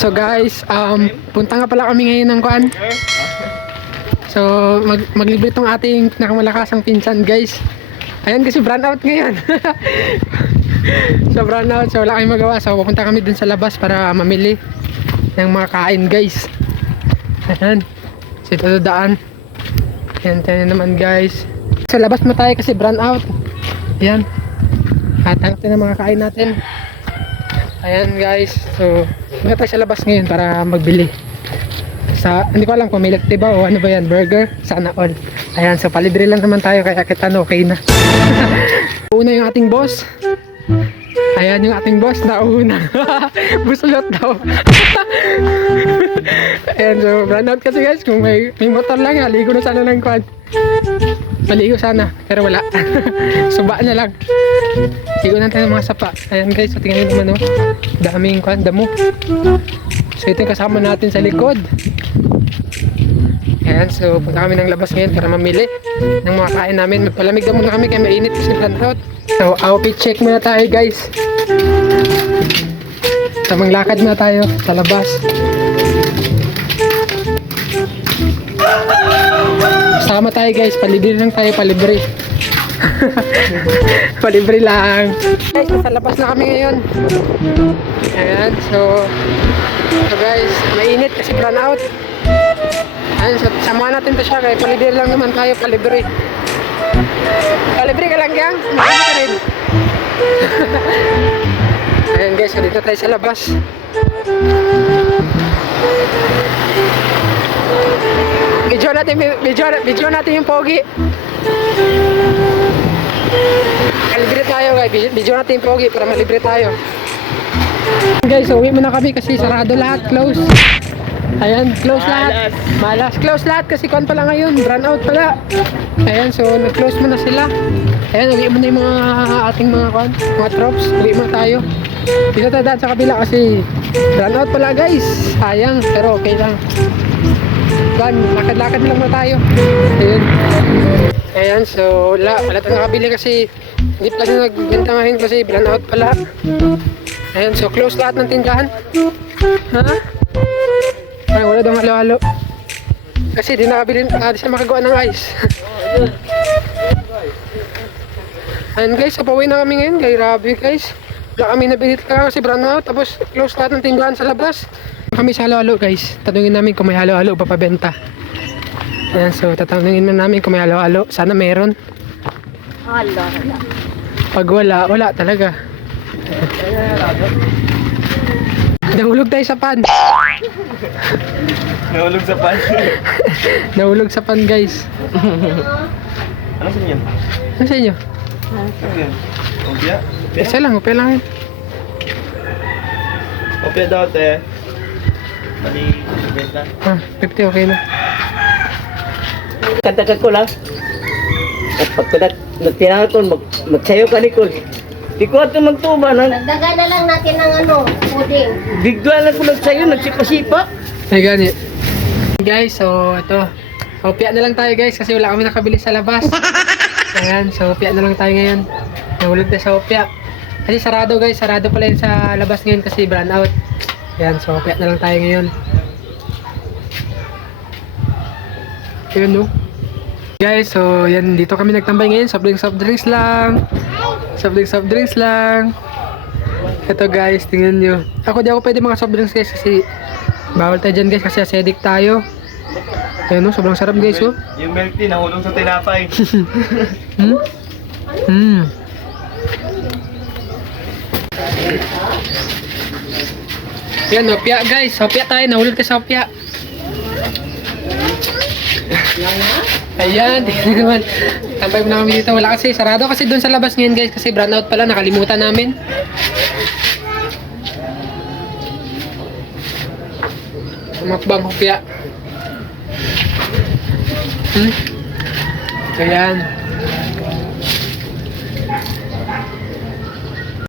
So guys, punta nga pala kami ngayon ng kuan. So maglibre tong ating pinakamalakasang pinsan guys. Ayan kasi brand out ngayon. So brand out, so wala kayong magawa. So pupunta kami dun sa labas para mamili ng mga kain guys. Ayan, so ito daan. Ayan, tayo naman guys. Sa labas mo tayo kasi brand out. Ayan, hatang natin ang mga kain natin. Ayan guys, so punta tayo sa labas ngayon para magbili. Hindi ko alam kung may lagti ba o ano ba yan, burger, sana all. Ayan, so palibre lang naman tayo kaya kita okay na. Una yung ating boss. Ayan yung ating boss na una. Busulot daw. Ayan, so brand out kasi guys, kung may motor lang, haligo na sana ng quad. Maligo sana, pero wala. Suba na lang. Ligo natin ng mga sapa. Ayan guys, so tingnan nyo naman oh. Daming quad, damo. So ito yung kasama natin sa likod. Ayan, so punta kami ng labas ngayon para mamili ng mga kain namin. Magpalamig na muna kami kaya mainit kasi brand out. So outfit check muna tayo guys. Tamang lakad na tayo sa labas. Sama tayo guys, palibre lang tayo, palibre. Palibre lang. Guys, nasa labas na kami ngayon. Ayan, so guys, mainit kasi brand out. Ayan, so samahan natin to siya kaya palibre lang naman tayo, palibre. Palibre ka lang gang, mainit ka rin. Ayan guys, so dito tayo sa labas. Video natin yung pogi. Libre tayo guys, video natin yung pogi para malibre tayo. Guys, so uwi muna kami kasi sarado lahat, close. Ayan, close lahat. Malas, close lahat kasi kon pala ngayon, run out pala. Ayan, so nag-close muna sila. Ayan, uwi muna yung mga ating mga tropes. Uwi muna tayo. Dito tayo daan sa kabila kasi run out pala guys. Sayang, pero okay lang. Lakad-lakad lang na tayo. Ayan. Ayan, so wala tayong nakabili kasi hindi pala na nagbenta ngayon kasi brand out pala. Ayan, so close lahat ng tindahan. Ha? Ay, wala daw halo-halo. Kasi di nakabili, di siya makagawa ng ice. Ayan guys, so pauwi na kami ngayon. Grabe guys. Wala kami nabili talaga kasi brand out. Tapos close lahat ng tindahan sa labas. Kami sa halo-halo guys. Tanungin namin kung may halo-halo pa pabenta. Ayan, so tatanungin na namin kung may halo-halo. Sana meron. Hala. Pag wala talaga. Nahulog tayo sa pan. Nahulog sa pan. Nahulog sa pan guys. Ano sa inyo? Ano sa inyo? Ano yan? Opya? Isa lang, upya lang yun. Opya daw te. Mali, benta. 50 okay na. Kanta ko lang. At pag tinangan ko, magsayo ka ni Kul. Di ko ito magtuba na. Dagdagan na lang natin ng pudding. Bigla lang ko nagsayo, nagsipa-sipa. Ay gani. Guys, so ito. Upya na lang tayo guys kasi wala kami nakabili sa labas. Ayan, so upya na lang tayo ngayon. Nahulog na sa upya. Kasi sarado guys, sarado pala yun sa labas ngayon kasi brand out. Ayan, so upya na lang tayo ngayon. Ayan no. Guys, so yan, dito kami nagtambay ngayon. Soft drinks lang. Soft drinks lang. Ito guys, tingnan nyo. Ako di ako pwede mga soft drinks guys kasi bawal tayo dyan guys kasi acidic tayo. Ayan no, sobrang sarap guys oh. Yung milk tea nahulog sa tinapay. Yan, opya guys. Opya tayo, nahulog tayo sa opya. Ayan, tingnan naman. Tambay mo na kami dito. Wala kasi, sarado kasi doon sa labas ngayon guys. Kasi brand out pala, nakalimutan namin. Makbang opya. So yan.